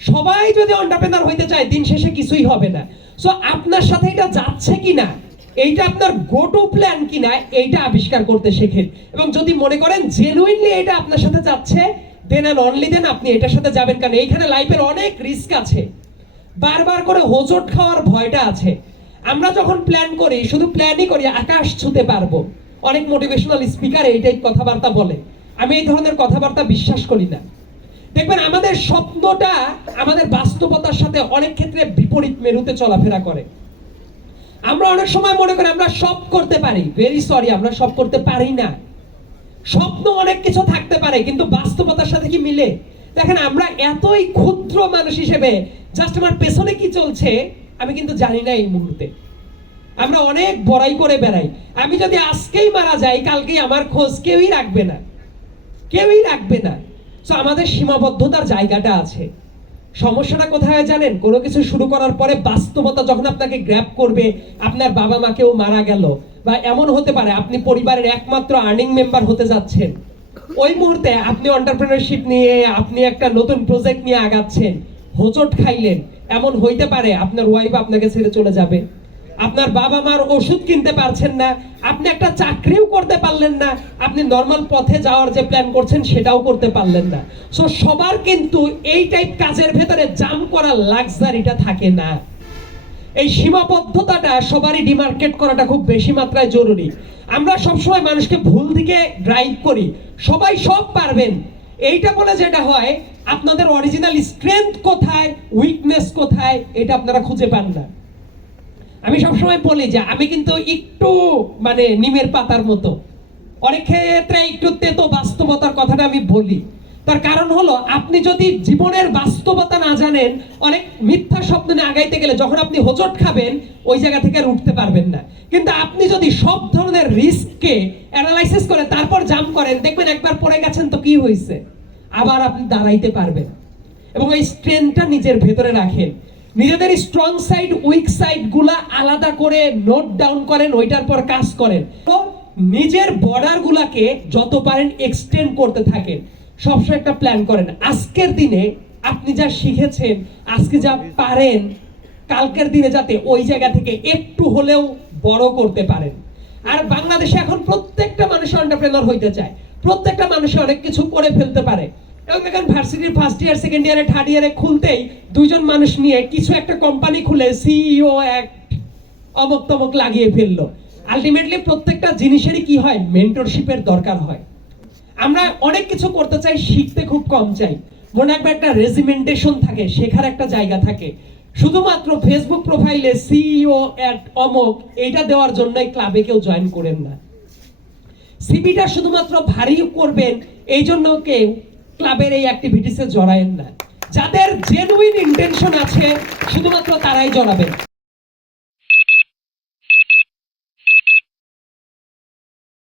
সবাই যদি এন্টারপ্রেনার হইতে চায় দিন শেষে কিছুই হবে না। সো আপনার সাথে এটা যাচ্ছে কিনা, এইটা আপনার গো টু প্ল্যান কিনা, এইটা আবিষ্কার করতে শেখেন। এবং যদি মনে করেন জেনুইনলি এটা আপনার সাথে যাচ্ছে, দেন এন্ড অনলি দেন আপনি এটার সাথে যাবেন। কারণ এইখানে লাইফের অনেক রিস্ক আছে, বারবার করে হোঁচট খাওয়ার ভয়টা আছে। আমরা যখন প্ল্যান করি শুধু প্ল্যানই করি আকাশ ছুঁতে পারবো। অনেক মোটিভেশনাল স্পিকার এইটাই কথাবার্তা বলে, আমি এই ধরনের কথাবার্তা বিশ্বাস করি না। দেখবেন আমাদের স্বপ্নটা আমাদের বাস্তবতার সাথে অনেক ক্ষেত্রে বিপরীত মেরুতে চলাফেরা করে। আমরা অনেক সময় মনে করি আমরা সব করতে পারি, ভেরি সরি, আমরা সব করতে পারি না। স্বপ্ন অনেক কিছু থাকতে পারে কিন্তু বাস্তবতার সাথে কি মিলে? দেখেন আমরা এতই ক্ষুদ্র মানুষ হিসেবে জাস্ট আমার পেছনে কি চলছে আমি কিন্তু জানি না এই মুহূর্তে। আমরা অনেক বড়াই করে বেড়াই, আমি যদি আজকেই মারা যাই কালকেই আমার খোঁজ কেউই রাখবে না, কেউই রাখবে না। সো আমাদের সীমাবদ্ধতার জায়গাটা আছে। সমস্যাটা কোথায় জানেন? কোনো কিছু শুরু করার পরে বাস্তবতা যখন আপনাকে গ্র্যাব করবে, আপনার বাবা মা কেউ মারা গেল, বা এমন হতে পারে আপনি পরিবারের একমাত্র আর্নিং মেম্বার হতে যাচ্ছেন, ওই মুহূর্তে আপনি এন্টারপ্রেনারশিপ নিয়ে আপনি একটা নতুন প্রজেক্ট নিয়ে আগাচ্ছেন, হোঁচট খাইলেন, এমন হইতে পারে আপনার ওয়াইফ আপনাকে ছেড়ে চলে যাবে, আপনার বাবা মার ওষুধ কিনতে পারছেন না, আপনি একটা চাকরিও করতে পারলেন না, আপনি নর্মাল পথে যাওয়ার যে প্ল্যান করছেন সেটাও করতে পারলেন না। সো সবার কিন্তু এই টাইপ কাজের ভেতরে জাম্প করার লাক্সারিটা থাকে না। এই সীমাবদ্ধতাটা সবারই ডিমার্কেট করাটা খুব বেশি মাত্রায় জরুরি। আমরা সবসময় মানুষকে ভুল দিকে ড্রাইভ করি, সবাই সব পারবেন এইটা বলে যেটা হয়, আপনাদের অরিজিনাল স্ট্রেংথ কোথায়, উইকনেস কোথায়, এটা আপনারা খুঁজে পান না। আমি সবসময় বলি যে আমি কিন্তু একটু মানে নিমের পাতার মতো, অনেক ক্ষেত্রে একটু তেতো বাস্তবতার কথাটা আমি বলি। তার কারণ হলো আপনি যদি জীবনের বাস্তবতা না জানেন, অনেক মিথ্যা স্বপ্ন নিয়ে আগাইতে গেলে যখন আপনি হোঁচট খাবেন ওই জায়গা থেকে আর উঠতে পারবেন না। কিন্তু আপনি যদি সব ধরনের রিস্ককে অ্যানালাইসিস করে তারপর জাম্প করেন, দেখবেন একবার পড়ে গেছেন তো কি হয়েছে, আবার আপনি দাঁড়াইতে পারবেন। এবং এই স্ট্রেংথটা নিজের ভেতরে রাখেন, নিজেদের স্ট্রং সাইড উইক সাইড গুলা আলাদা করে নোট ডাউন করেন, ওইটার পর কাজ করেন। তো নিজের বর্ডার গুলাকে যত পারেন এক্সটেন্ড করতে থাকেন, সবসময় একটা প্ল্যান করেন। আজকের দিনে আপনি যা শিখেছেন, আজকে যা পারেন, কালকের দিনে যাতে ওই জায়গা থেকে একটু হলেও বড় করতে পারেন। আর বাংলাদেশে এখন প্রত্যেকটা মানুষ এন্টারপ্রেনার হইতে চায়, প্রত্যেকটা মানুষ অনেক কিছু করে ফেলতে পারে। এবং দেখেন ভার্সিটির ফার্স্ট ইয়ার সেকেন্ড ইয়ারে থার্ড ইয়ারে খুলতেই দুইজন মানুষ নিয়ে কিছু একটা কোম্পানি খুলে সিইও এক অমক তমক লাগিয়ে ফেললো। আলটিমেটলি প্রত্যেকটা জিনিসেরই কি হয়, মেন্টরশিপের দরকার হয়। আমরা অনেক কিছু করতে চাই, শিখতে খুব কম চাই। মনে রাখবে একটা রেজিমেন্টেশন থাকে, শেখার একটা জায়গা থাকে। শুধুমাত্র ফেসবুক প্রোফাইলে সিইও এট অমক এইটা দেওয়ার জন্যই ক্লাবে কেউ জয়েন করেন না। সিভিটা শুধুমাত্র ভারী করবেন এই জন্য কেউ ক্লাবের এই অ্যাক্টিভিটিসে জড়ায়েন না। যাদের জেনুইন ইন্টেনশন আছে শুধুমাত্র তারাই জড়াবেন।